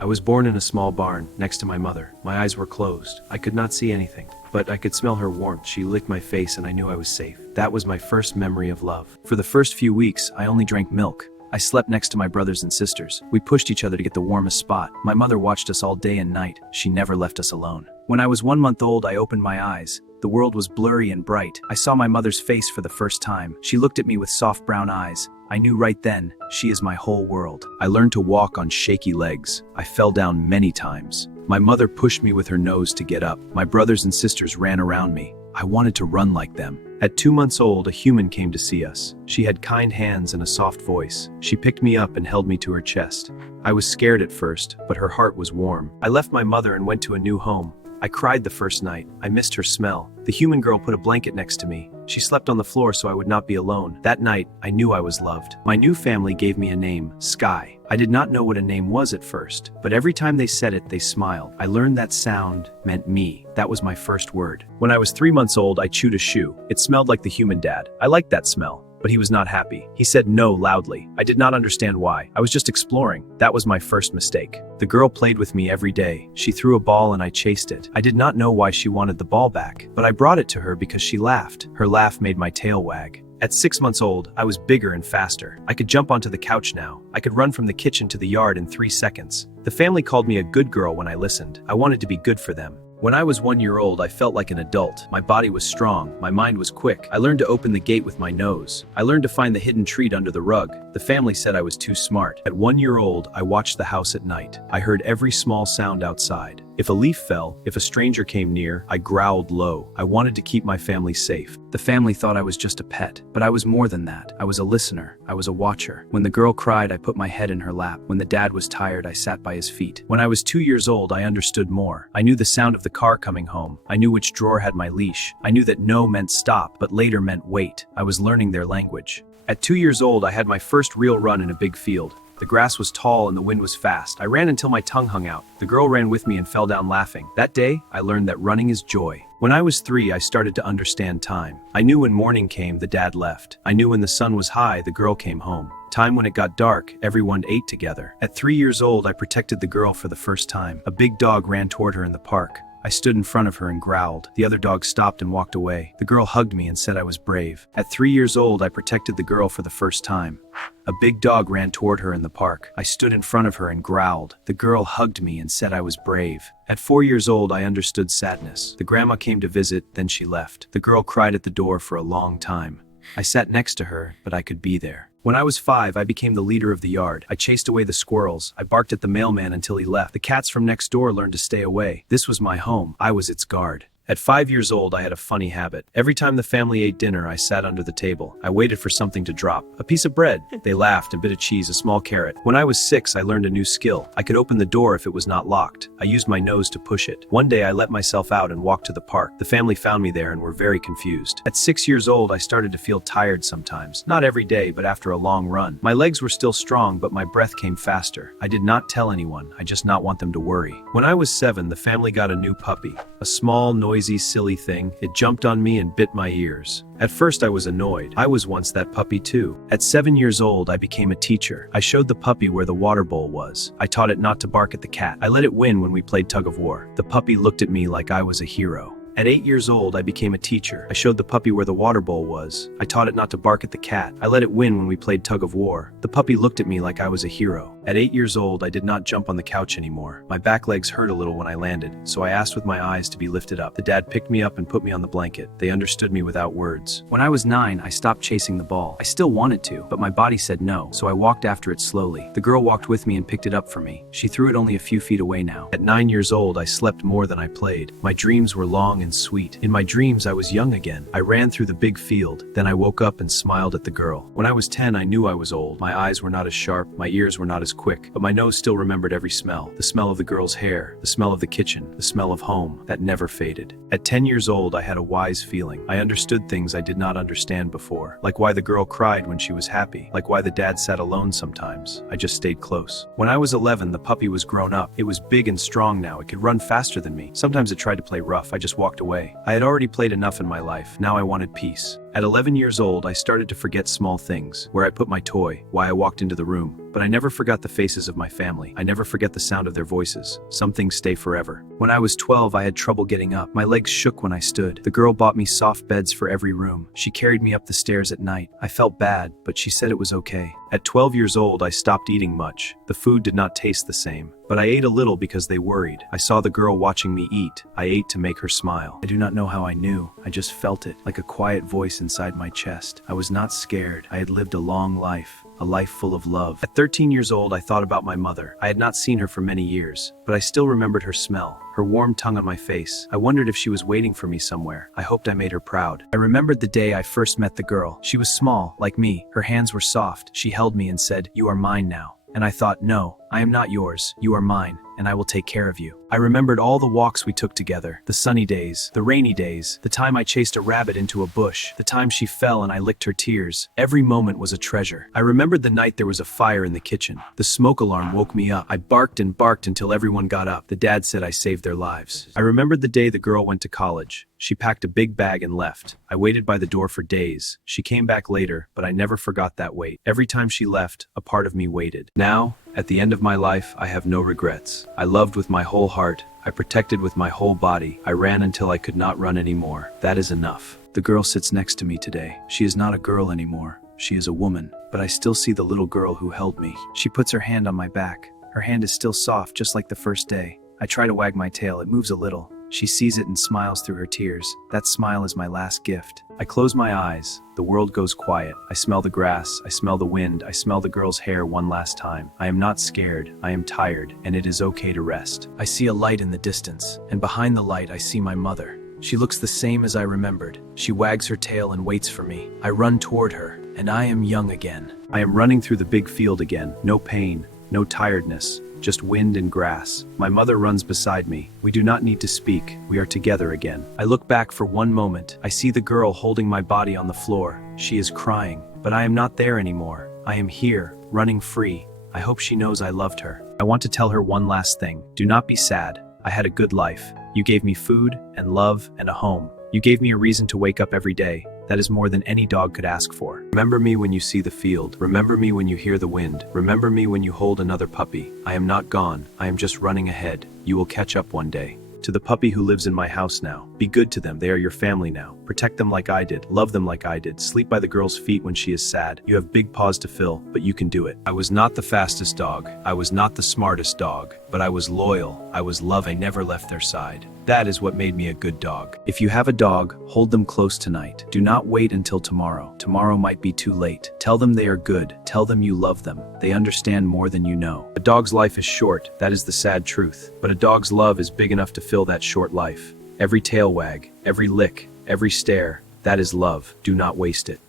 I was born in a small barn, next to my mother. My eyes were closed. I could not see anything, but I could smell her warmth. She licked my face and I knew I was safe. That was my first memory of love. For the first few weeks, I only drank milk. I slept next to my brothers and sisters. We pushed each other to get the warmest spot. My mother watched us all day and night. She never left us alone. When I was 1 month old, I opened my eyes. The world was blurry and bright. I saw my mother's face for the first time. She looked at me with soft brown eyes. I knew right then, she is my whole world. I learned to walk on shaky legs. I fell down many times. My mother pushed me with her nose to get up. My brothers and sisters ran around me. I wanted to run like them. At 2 months old, a human came to see us. She had kind hands and a soft voice. She picked me up and held me to her chest. I was scared at first, but her heart was warm. I left my mother and went to a new home. I cried the first night. I missed her smell. The human girl put a blanket next to me. She slept on the floor so I would not be alone. That night, I knew I was loved. My new family gave me a name, Sky. I did not know what a name was at first, but every time they said it, they smiled. I learned that sound meant me. That was my first word. When I was 3 months old, I chewed a shoe. It smelled like the human dad. I liked that smell. But he was not happy. He said no loudly. I did not understand why. I was just exploring. That was my first mistake. The girl played with me every day. She threw a ball and I chased it. I did not know why she wanted the ball back, but I brought it to her because she laughed. Her laugh made my tail wag. At 6 months old, I was bigger and faster. I could jump onto the couch now. I could run from the kitchen to the yard in 3 seconds. The family called me a good girl when I listened. I wanted to be good for them. When I was 1 year old, I felt like an adult. My body was strong. My mind was quick. I learned to open the gate with my nose. I learned to find the hidden treat under the rug. The family said I was too smart. At 1 year old, I watched the house at night. I heard every small sound outside. If a leaf fell, if a stranger came near, I growled low. I wanted to keep my family safe. The family thought I was just a pet, but I was more than that. I was a listener. I was a watcher. When the girl cried, I put my head in her lap. When the dad was tired, I sat by his feet. When I was 2 years old, I understood more. I knew the sound of the car coming home. I knew which drawer had my leash. I knew that no meant stop, but later meant wait. I was learning their language. At 2 years old, I had my first real run in a big field. The grass was tall and the wind was fast. I ran until my tongue hung out. The girl ran with me and fell down laughing. That day, I learned that running is joy. When I was 3, I started to understand time. I knew when morning came, the dad left. I knew when the sun was high, the girl came home. Time when it got dark, everyone ate together. At 3 years old, I protected the girl for the first time. A big dog ran toward her in the park. I stood in front of her and growled. The other dog stopped and walked away. The girl hugged me and said I was brave. At 3 years old, I protected the girl for the first time. A big dog ran toward her in the park. I stood in front of her and growled. The girl hugged me and said I was brave. At 4 years old, I understood sadness. The grandma came to visit, then she left. The girl cried at the door for a long time. I sat next to her, but I could be there. When I was 5, I became the leader of the yard. I chased away the squirrels. I barked at the mailman until he left. The cats from next door learned to stay away. This was my home. I was its guard. At 5 years old, I had a funny habit. Every time the family ate dinner, I sat under the table. I waited for something to drop. A piece of bread. They laughed, a bit of cheese, a small carrot. When I was 6, I learned a new skill. I could open the door if it was not locked. I used my nose to push it. One day, I let myself out and walked to the park. The family found me there and were very confused. At 6 years old, I started to feel tired sometimes. Not every day, but after a long run. My legs were still strong, but my breath came faster. I did not tell anyone. I just not want them to worry. When I was 7, the family got a new puppy. A small, noisy, silly thing. It jumped on me and bit my ears. At first I was annoyed. I was once that puppy too. At 7 years old, I became a teacher. I showed the puppy where the water bowl was. I taught it not to bark at the cat. I let it win when we played tug of war. The puppy looked at me like I was a hero. At 8 years old, I became a teacher. I showed the puppy where the water bowl was. I taught it not to bark at the cat. I let it win when we played tug of war. The puppy looked at me like I was a hero. At 8 years old, I did not jump on the couch anymore. My back legs hurt a little when I landed, so I asked with my eyes to be lifted up. The dad picked me up and put me on the blanket. They understood me without words. When I was 9, I stopped chasing the ball. I still wanted to, but my body said no, so I walked after it slowly. The girl walked with me and picked it up for me. She threw it only a few feet away now. At 9 years old, I slept more than I played. My dreams were long and sweet. In my dreams, I was young again. I ran through the big field. Then I woke up and smiled at the girl. When I was 10, I knew I was old. My eyes were not as sharp, my ears were not as quick, but my nose still remembered every smell. The smell of the girl's hair, the smell of the kitchen, the smell of home that never faded. At 10 years old, I had a wise feeling. I understood things I did not understand before, like why the girl cried when she was happy, like why the dad sat alone sometimes. I just stayed close. When I was 11, the puppy was grown up. It was big and strong now. It could run faster than me. Sometimes it tried to play rough. I just walked away. I had already played enough in my life. Now I wanted peace. At 11 years old, I started to forget small things, where I put my toy, why I walked into the room. but I never forgot the faces of my family. I never forget the sound of their voices. Some things stay forever. When I was 12, I had trouble getting up. My legs shook when I stood. The girl bought me soft beds for every room. She carried me up the stairs at night. I felt bad, but she said it was okay. At 12 years old, I stopped eating much. The food did not taste the same, but I ate a little because they worried. I saw the girl watching me eat. I ate to make her smile. I do not know how I knew. I just felt it, like a quiet voice inside my chest. I was not scared. I had lived a long life. A life full of love. At 13 years old, I thought about my mother. I had not seen her for many years, but I still remembered her smell, her warm tongue on my face. I wondered if she was waiting for me somewhere. I hoped I made her proud. I remembered the day I first met the girl. She was small, like me. Her hands were soft. She held me and said, "You are mine now." And I thought, no, I am not yours. You are mine, and I will take care of you. I remembered all the walks we took together, the sunny days, the rainy days, the time I chased a rabbit into a bush, the time she fell and I licked her tears. Every moment was a treasure. I remembered the night there was a fire in the kitchen. The smoke alarm woke me up. I barked and barked until everyone got up. The dad said I saved their lives. I remembered the day the girl went to college. She packed a big bag and left. I waited by the door for days. She came back later, but I never forgot that wait. Every time she left, a part of me waited. Now, at the end of my life, I have no regrets. I loved with my whole heart. I protected with my whole body. I ran until I could not run anymore. That is enough. The girl sits next to me today. She is not a girl anymore. She is a woman. But I still see the little girl who held me. She puts her hand on my back. Her hand is still soft, just like the first day. I try to wag my tail. It moves a little. She sees it and smiles through her tears. That smile is my last gift. I close my eyes. The world goes quiet. I smell the grass. I smell the wind. I smell the girl's hair one last time. I am not scared. I am tired, and it is okay to rest. I see a light in the distance, and behind the light I see my mother. She looks the same as I remembered. She wags her tail and waits for me. I run toward her, and I am young again. I am running through the big field again. No pain, no tiredness. Just wind and grass. My mother runs beside me. We do not need to speak. We are together again. I look back for one moment. I see the girl holding my body on the floor. She is crying, but I am not there anymore. I am here, running free. I hope she knows I loved her. I want to tell her one last thing. Do not be sad. I had a good life. You gave me food and love and a home. You gave me a reason to wake up every day. That is more than any dog could ask for. Remember me when you see the field. Remember me when you hear the wind. Remember me when you hold another puppy. I am not gone. I am just running ahead. You will catch up one day. To the puppy who lives in my house now. Be good to them. They are your family now. Protect them like I did. Love them like I did. Sleep by the girl's feet when she is sad. You have big paws to fill, but you can do it. I was not the fastest dog. I was not the smartest dog, but I was loyal. I was love. I never left their side. That is what made me a good dog. If you have a dog, hold them close tonight. Do not wait until tomorrow. Tomorrow might be too late. Tell them they are good. Tell them you love them. They understand more than you know. A dog's life is short. That is the sad truth. But a dog's love is big enough to fill that short life. Every tail wag, every lick, every stare, that is love. Do not waste it.